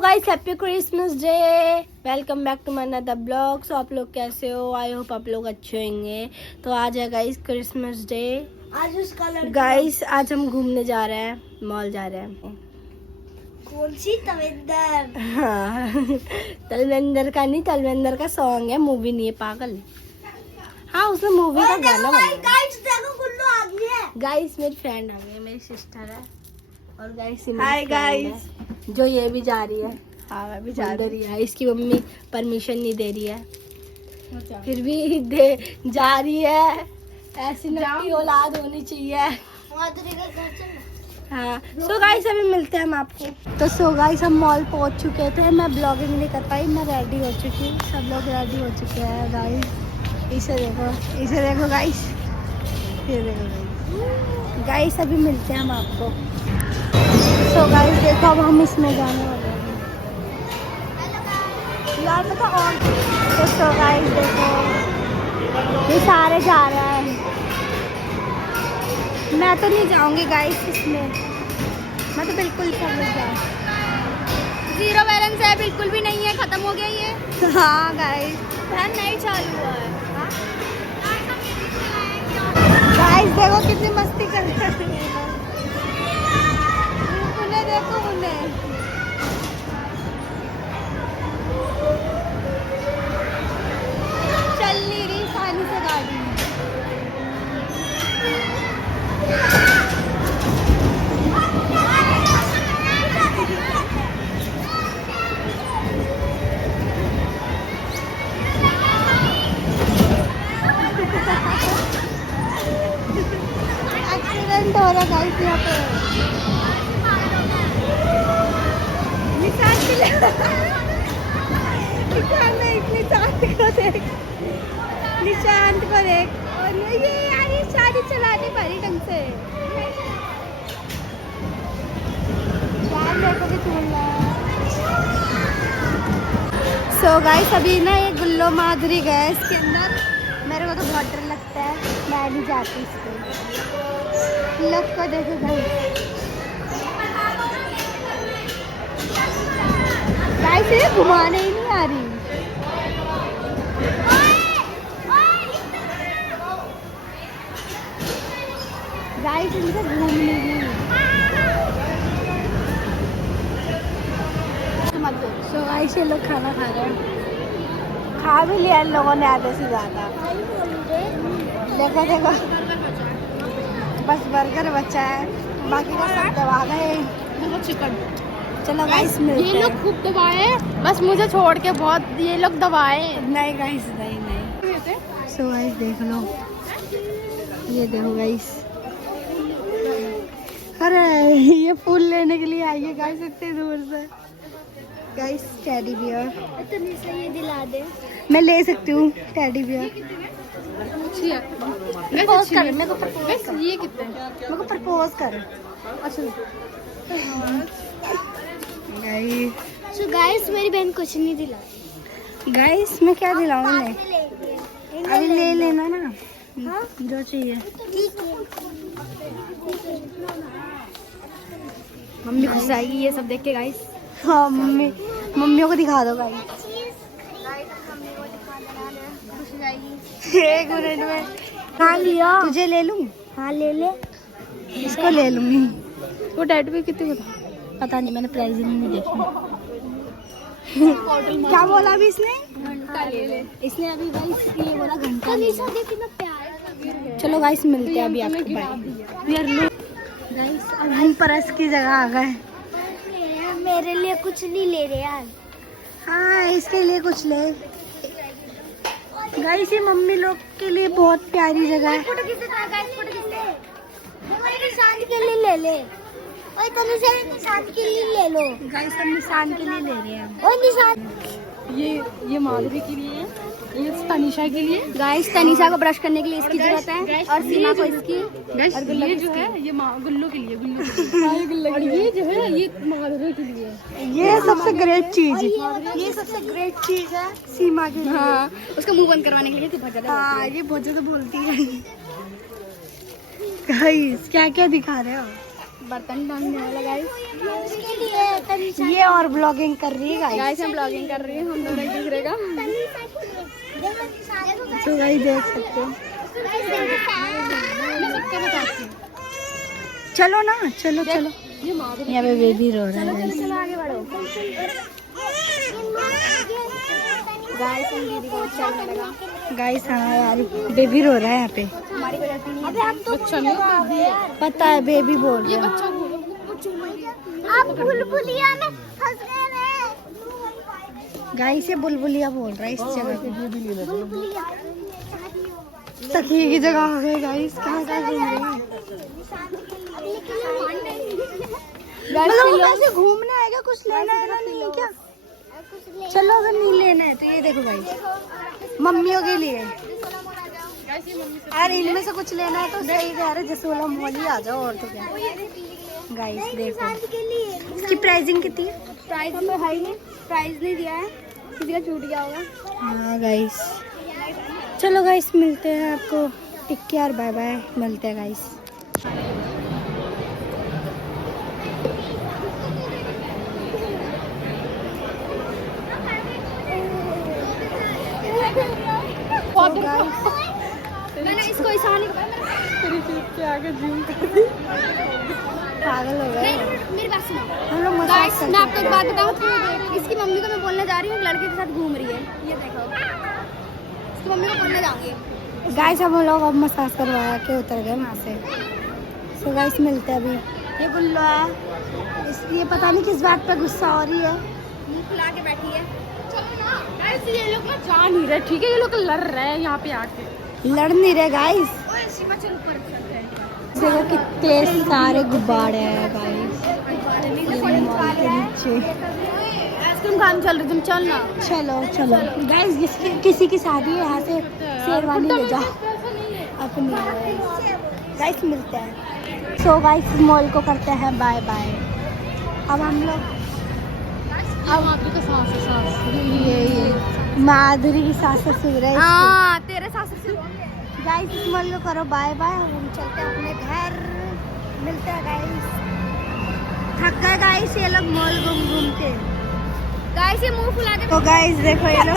Guys happy Christmas day, welcome back to my another blog. So आप लोग कैसे हो? आई होप आप लोग अच्छे होंगे। तो आज है गाइस क्रिसमस डे। आज उसका लड़का गाइस आज हम घूमने जा रहे हैं, मॉल जा रहे हैं। कौन सी तविंदर? हाँ तलविंदर का नहीं, तलविंदर का सॉन्ग है, मूवी नहीं है पागल। हाँ उसमें मूवी का गाना बना है। गाइस देखो गुल्लू आ गई है। गाइस मेरी फ्रेंड आ गई है, मेरी सिस्टर है। और गाइस हाय गाइस, जो ये भी जा रही है। हाँ मैं भी जा रही है। इसकी मम्मी परमिशन नहीं दे रही है, फिर भी जा रही है। ऐसी नौकरी औलाद होनी चाहिए। हाँ सो गाइस अभी मिलते हैं हम आपको। तो सो गाइस हम मॉल पहुंच चुके थे। मैं ब्लॉगिंग नहीं कर पाई, मैं रेडी हो चुकी हूँ। सब लोग रेडी हो चुके हैं गाइस। इसे देखो गाइस, ये देखो गाइस। अभी मिलते हैं हम आपको। सो गाइस देखो अब हम इसमें जाने वाले हैं यार, पता और। तो सो गाइस देखो ये सारे जा रहे हैं, मैं तो नहीं जाऊंगी गाइस इसमें। मैं तो बिल्कुल सब लोग जाऊँ। जीरो बैलेंस है, बिल्कुल भी नहीं है, खत्म हो गया ये। हाँ गाइस फैन नहीं चालू हुआ है। गाइस देखो कितनी मस्ती कर रहे हैं। उन्हें देखो, उन्हें चल नहीं रही पानी से गाड़ी। एक्सीडेंट हो रहा गाइस यहाँ पे। निशांत को देख, निशांत को देख। और ये यार ये शादी चला नहीं पा रही ढंग से। सो गाइस अभी ना ये गुल्लो माधुरी गए इसके अंदर। मेरे को तो बहुत डर लगता है, मैं नहीं जाती इसको। लोग को देखो गाइस ये घुमाने ही नहीं आ रही। गाइस इनसे घूमने की। सो गाइस ये लोग खाना खा रहे हैं, खा भी लिया इन लोगों ने आधे से ज्यादा। देखो देखो बस बर्गर बचा है, बाकी का सब दबा गए। चिकन चलो गाइस मिलते हैं। ये लोग खूब दबाए, बस मुझे छोड़ के बहुत ये लोग दबाए। नहीं गाइस नहीं। सो गाइस देख लो, ये देखो गाइस। अरे ये फूल लेने के लिए आई है गाइस इतनी दूर से। गाइस टेडी बियर इतनी से ये दिला दे। मैं ले सकती हूँ टेडी बियर। अच्छी है। प्रपोज कर, मेरे को प्रपोज कर, ये कितने? मेरे को प्रपोज कर। अच्छा गाइस सो गाइस मेरी बहन कुछ नहीं दिला। गाइस मैं क्या दिलाऊं उन्हें? अभी ले लेना ना। हाँ जो चाहिए। मम्मी खुश आएगी ये सब देख के गाइस। हाँ मम्मियों को दिखा दो गाइस। एक मिनट में हाँ लिया। तुझे ले लूं? हाँ ले ले। इसको ले लूंगी। वो डैड भी कितने बता? पता नहीं, मैंने प्राइस नहीं देखी। क्या बोला अभी इसने? घंटा ले ले। इसने अभी गाइस ये बोला घंटा। कितना प्यार। चलो गाइस मिलते हैं अभी आपको। बाय गाइस अब हम परस की जगह आ गए। मेरे लिए कुछ नहीं ले रहे यार। हाँ इसके लिए कुछ ले। गाइस ये मम्मी लोग के लिए बहुत प्यारी जगह है। फोटो किससे था गाइस? फोटो किससे? हमारे निशान के लिए ले ले। ओए तनुजा निशान के लिए ले लो। गाइस हम निशान के लिए ले रहे हैं। ओए निशान ये माधुरी के लिए है, ये तनिषा के लिए। गाइस तनिषा को ब्रश करने के लिए इसकी जरूरत है, और सीमा को इसकी। और ये जो है ये गुल्लू के लिए, गुल्लू के लिए। और ये जो है ये माधुरी के लिए। ये सबसे ग्रेट चीज, ये सबसे ग्रेट चीज है सीमा के लिए। हाँ उसका मुंह बंद करवाने के लिए तो बहुत ज्यादा। हाँ ये बहुत ज्यादा बोलती है। गाइस क्या क्या दिखा रहे हो? बर्तन डालने वाला गाइस। इसके लिए तनीषा ये और ब्लॉगिंग कर रही है गाइस। गाइस हम ब्लॉगिंग कर रही हैं हम दोनों एक दूसरे का। तो गाइस देख सकते हो। मैं सबको बताती हूँ। चलो ना, चलो चलो। ये माँ भी यहाँ पे बेबी रो रहा है। चलो आगे बढ़ो। गाइस हम दीदी को अच्छा नहीं लगा। गाइस हाँ यार, बेबी रो रहा है यहाँ पे। हमारी वजह से नहीं। अबे हम तो बच्चा नहीं होता। पता है, बेबी बोल ये रहा है। बच्चा बोलो वो चूमेगी। आप बुलबुलिया में फंस गए रे। गाइस ये बुलबुलिया बोल रहा है इस जगह पे। बुलबुलिया तकिए की जगह आ गए गाइस। कहाँ कहाँ घूम रहे हैं। मतलब ऐसे घूमने आएगा, कुछ लेना है ना, नहीं क्या? चलो अगर नहीं लेना है तो ये देखो गाइस, मम्मियों के लिए। यार इनमें से कुछ लेना है तो सही कह रहे, जसोला मॉल ही आ जाओ, और तो क्या। गाइस देखो इसकी प्राइसिंग कितनी है। प्राइस तो है ही नहीं, प्राइस नहीं दिया है, किसी का छूट गया होगा। हाँ गाइस, चलो गाइस मिलते हैं आपको। टेक केयर, बाय बाय, मिलते हैं गाइस। मैंने इसको ईशानी तेरी चीज के आगे जूम कर दी। पागल हो गए मेरी बात सुनो हम लोग। गाइस, मसाज मैं आपको एक बात बताऊं, इसकी मम्मी को मैं बोलने जा रही हूँ लड़के के साथ घूम रही है। ये देखो, इसकी मम्मी को बोलने जाऊंगी। गाइस हम लोग अब मसाज करवा के उतर गए वहाँ से। सो गाइस मिलते हैं अभी। ये गुल्लो है, इसलिए पता नहीं किस बात पे गुस्सा हो रही है। मुंह फुला के बैठी है। चलो ना गाइस, ये लोग ना जा नहीं रहे, ठीक है? ये लोग लड़ रहे हैं यहाँ पे आके। लड़ नहीं रहे गाइस। ओए सीमा चल ऊपर चलते हैं। देखो कितने सारे गुब्बारे हैं गाइस ये मॉल के नीचे। आइसक्रीम खाने चल रही, तुम चल ना। चलो चलो गाइस, किसी की शादी है, यहाँ से शेरवानी ले जाओ अपनी। गाइस मिलते हैं। सो गाइस मॉल को करते हैं बाय बाय। अब हम लोग अब माधुरी का सास ये माधुरी की सास ससुर है। हाँ, तेरे सास ससुर। गाइस इस मॉल को करो बाय बाय, हम चलते हैं अपने घर। मिलते हैं गाइस। थक गए गाइस ये लोग मॉल घूम घूम के। गाइस ये मुंह फुला के। तो गाइस देखो ये लोग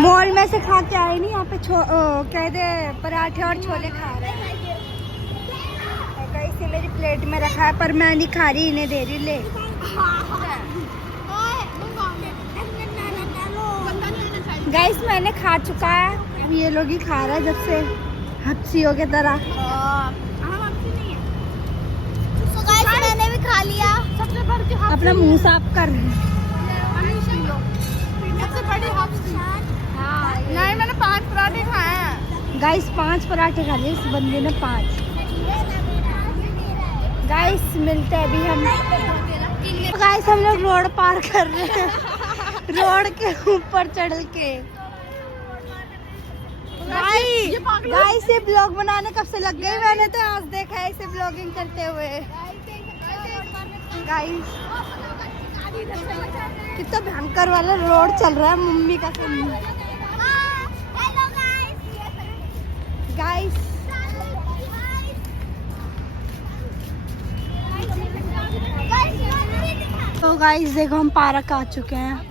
मॉल में से खा के आए नहीं, यहाँ पे कहते पराठे और छोले खा रहे हैं। गाइस ये मेरी प्लेट में रखा है पर मैं नहीं खा रही, इन्हें दे रही। ले गाइस मैंने खा चुका है, अब ये लोग ही खा रहे हैं जब से हफ्सियों की तरह। तो गाइस मैंने भी खा लिया। सबसे बड़ के हाथ अपना मुंह साफ कर रहे हैं। सबसे बड़ी हाफ। हाँ, नहीं मैंने 5 पराठे खाए हैं। गाइस 5 पराठे खा लिए इस बंदे ने, 5। गाइस मिलते हैं अभी हम। गाइस हम लोग रोड पार कर रहे हैं, रोड के ऊपर चढ़ के। गाइस ये ब्लॉग बनाने कब से लग गई, मैंने तो आज देखा है इसे ब्लॉगिंग करते हुए। गाइस कितना भयंकर वाला रोड चल रहा है, मम्मी का सामने। गाइस तो गाइस देखो हम पार्क आ चुके हैं।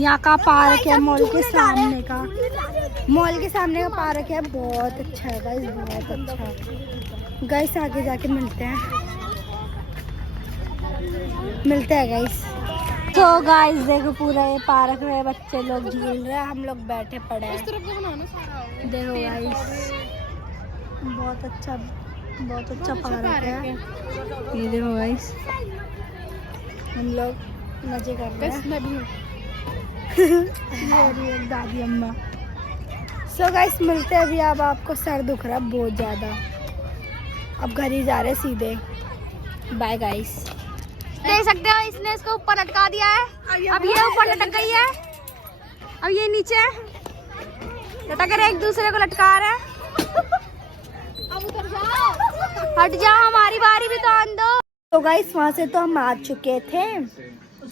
यहाँ का पार्क है मॉल के सामने का, मॉल के सामने का पार्क है। बहुत अच्छा है गाइस, बहुत अच्छा। गाइस आगे जाके मिलते हैं गाइस। तो गाइस देखो पूरा ये पार्क में बच्चे लोग झूल रहे हैं, हम लोग बैठे पड़े हैं। देखो गाइस बहुत अच्छा पार्क है ये। देखो गाइस हम लोग मजे कर रहे हैं। ये एक दादी अम्मा। सो गाइस मिलते हैं अभी। अब आपको सर दुख रहा है बहुत ज़्यादा, अब घर ही जा रहे सीधे। Bye guys. देख सकते हो इसने इसको ऊपर लटका दिया है, अब ये ऊपर लटक गई है, अब ये नीचे लटक रहे, एक दूसरे को लटका रहे हैं। अब उतर जाओ, हट जाओ, हमारी बारी भी तो आन दो। तो गाइस वहाँ से तो हम आ चुके थे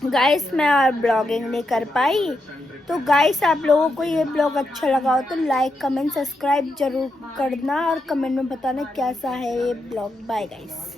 गाइस, मैं और ब्लॉगिंग नहीं कर पाई। तो गाइस आप लोगों को ये ब्लॉग अच्छा लगा हो तो लाइक कमेंट सब्सक्राइब जरूर करना और कमेंट में बताना कैसा है ये ब्लॉग। Bye guys.